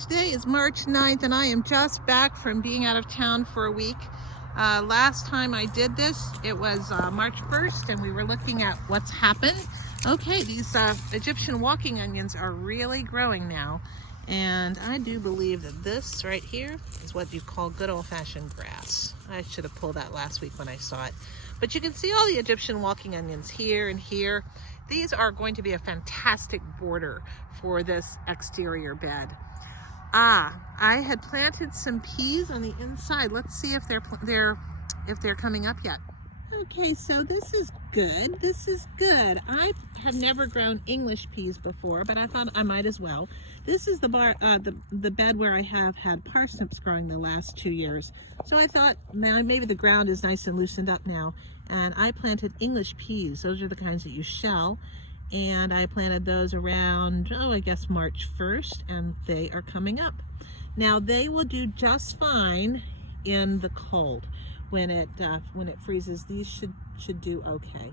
Today is March 9th and I am just back from being out of town for a week. Last time I did this, it was March 1st and we were looking at what's happened. Okay, these Egyptian walking onions are really growing now. And I do believe that this right here is what you call good old-fashioned grass. I should have pulled that last week when I saw it. But you can see all the Egyptian walking onions here and here. These are going to be a fantastic border for this exterior bed. I had planted some peas on the inside. Let's see if they're coming up yet. Okay, so this is good. This is good. I have never grown English peas before, but I thought I might as well. This is the bed where I have had parsnips growing the last 2 years. So I thought maybe the ground is nice and loosened up now. And I planted English peas. Those are the kinds that you shell. And I planted those around, I guess March 1st, and they are coming up. Now they will do just fine in the cold. When it freezes, these should do okay.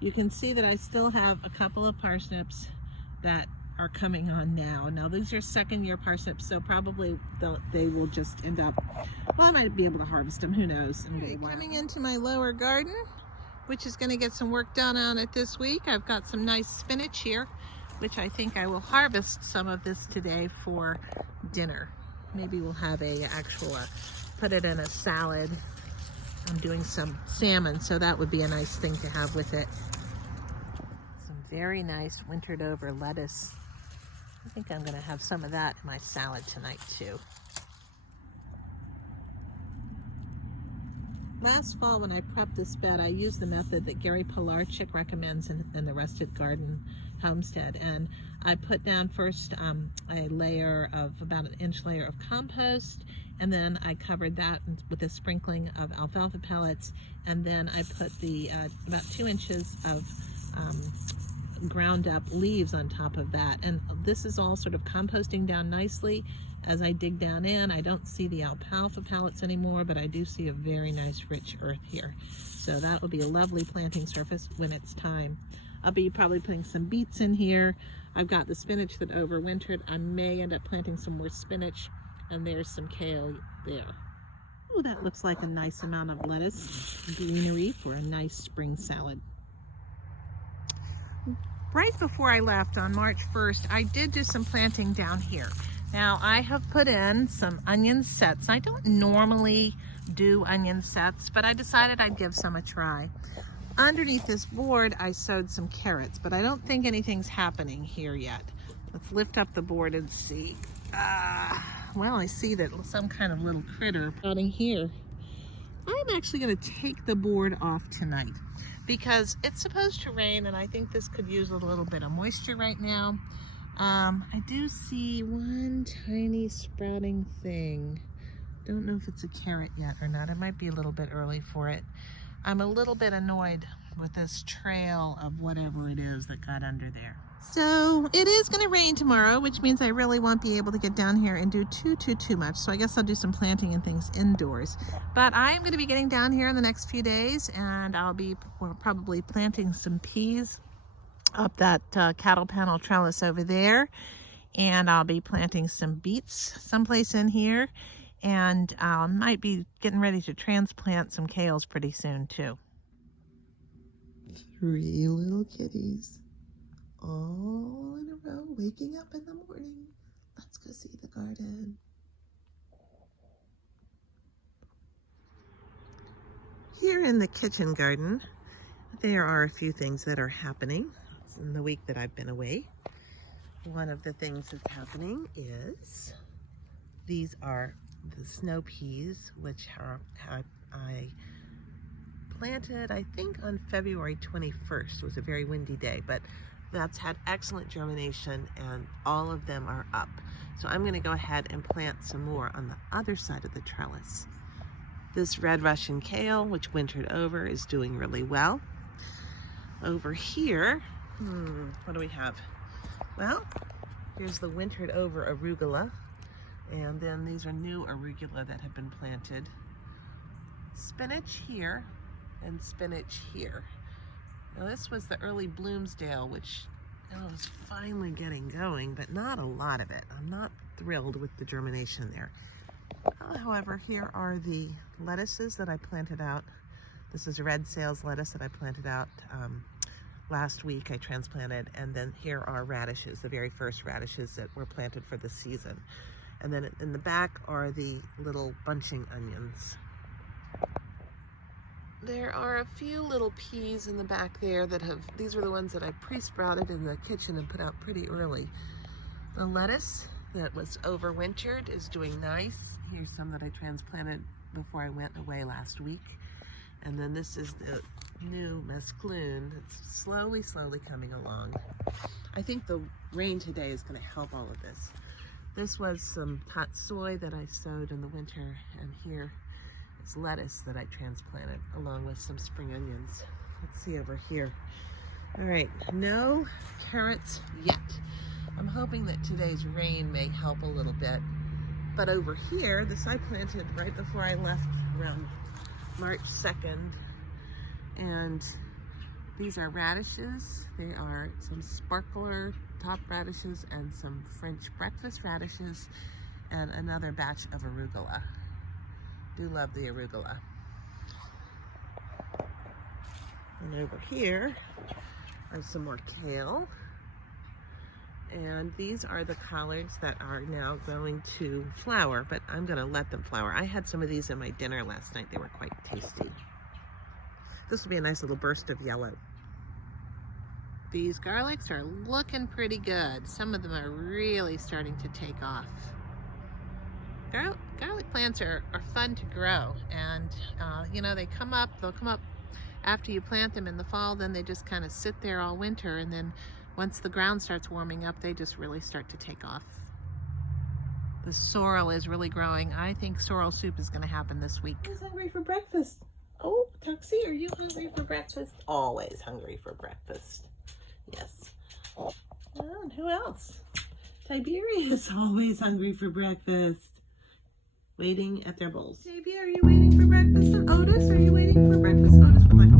You can see that I still have a couple of parsnips that are coming on now. Now these are second-year parsnips, so probably they will just end up, well, I might be able to harvest them, who knows. Okay, coming into my lower garden, which is going to get some work done on it this week. I've got some nice spinach here, which I think I will harvest some of this today for dinner. Maybe we'll have put it in a salad. I'm doing some salmon, so that would be a nice thing to have with it. Some very nice wintered over lettuce. I think I'm going to have some of that in my salad tonight too. Last fall when I prepped this bed, I used the method that Gary Pilarczyk recommends in the Rested Garden Homestead. And I put down first a layer of about an inch layer of compost, and then I covered that with a sprinkling of alfalfa pellets, and then I put about 2 inches of ground up leaves on top of that. And this is all sort of composting down nicely. As I dig down in, I don't see the alfalfa pellets anymore, but I do see a very nice rich earth here. So that will be a lovely planting surface when it's time. I'll be probably putting some beets in here. I've got the spinach that overwintered. I may end up planting some more spinach, and there's some kale there. Oh, that looks like a nice amount of lettuce greenery for a nice spring salad. Right before I left on March 1st, I did do some planting down here. Now I have put in some onion sets. I don't normally do onion sets, but I decided I'd give some a try. Underneath this board, I sowed some carrots, but I don't think anything's happening here yet. Let's lift up the board and see. Well, I see that some kind of little critter potting here. I'm actually going to take the board off tonight because it's supposed to rain, and I think this could use a little bit of moisture right now. I do see one tiny sprouting thing. Don't know if it's a carrot yet or not. It might be a little bit early for it. I'm a little bit annoyed with this trail of whatever it is that got under there. So it is going to rain tomorrow, which means I really won't be able to get down here and do too much. So I guess I'll do some planting and things indoors. But I am going to be getting down here in the next few days, and I'll be probably planting some peas up that cattle panel trellis over there, and I'll be planting some beets someplace in here, and I might be getting ready to transplant some kales pretty soon too. 3 little kitties all in a row waking up in the morning. Let's go see the garden. Here in the kitchen garden, there are a few things that are happening in the week that I've been away. One of the things that's happening is these are the snow peas, which I planted, I think, on February 21st. It was a very windy day, but that's had excellent germination, and all of them are up. So I'm going to go ahead and plant some more on the other side of the trellis. This red Russian kale, which wintered over, is doing really well. Over here, what do we have? Well, here's the wintered over arugula, and then these are new arugula that have been planted. Spinach here and spinach here. Now this was the early Bloomsdale, which is finally getting going, but not a lot of it. I'm not thrilled with the germination there. However, here are the lettuces that I planted out. This is a red sales lettuce that I planted out last week. I transplanted, and then here are radishes, the very first radishes that were planted for the season. And then in the back are the little bunching onions. There are a few little peas in the back there that these were the ones that I pre-sprouted in the kitchen and put out pretty early. The lettuce that was overwintered is doing nice. Here's some that I transplanted before I went away last week. And then this is the new mesclun. It's slowly coming along. I think the rain today is going to help all of this. This was some tatsoi that I sowed in the winter, and here is lettuce that I transplanted along with some spring onions. Let's see over here. All right, no carrots yet. I'm hoping that today's rain may help a little bit. But over here, this I planted right before I left around March 2nd. And these are radishes. They are some sparkler top radishes and some French breakfast radishes and another batch of arugula. Do love the arugula. And over here are some more kale. And these are the collards that are now going to flower, but I'm going to let them flower. I had some of these in my dinner last night. They were quite tasty. This will be a nice little burst of yellow. These garlics are looking pretty good. Some of them are really starting to take off. Garlic plants are fun to grow, and you know, they'll come up after you plant them in the fall. Then they just kind of sit there all winter, and then once the ground starts warming up, they just really start to take off. The sorrel is really growing. I think sorrel soup is going to happen this week. Who's hungry for breakfast? Oh, Tuxie, are you hungry for breakfast? Always hungry for breakfast. Yes. Oh, and who else? Tiberius, always hungry for breakfast. Waiting at their bowls. Tibia, are you waiting for breakfast? Otis, are you waiting for breakfast? Otis would like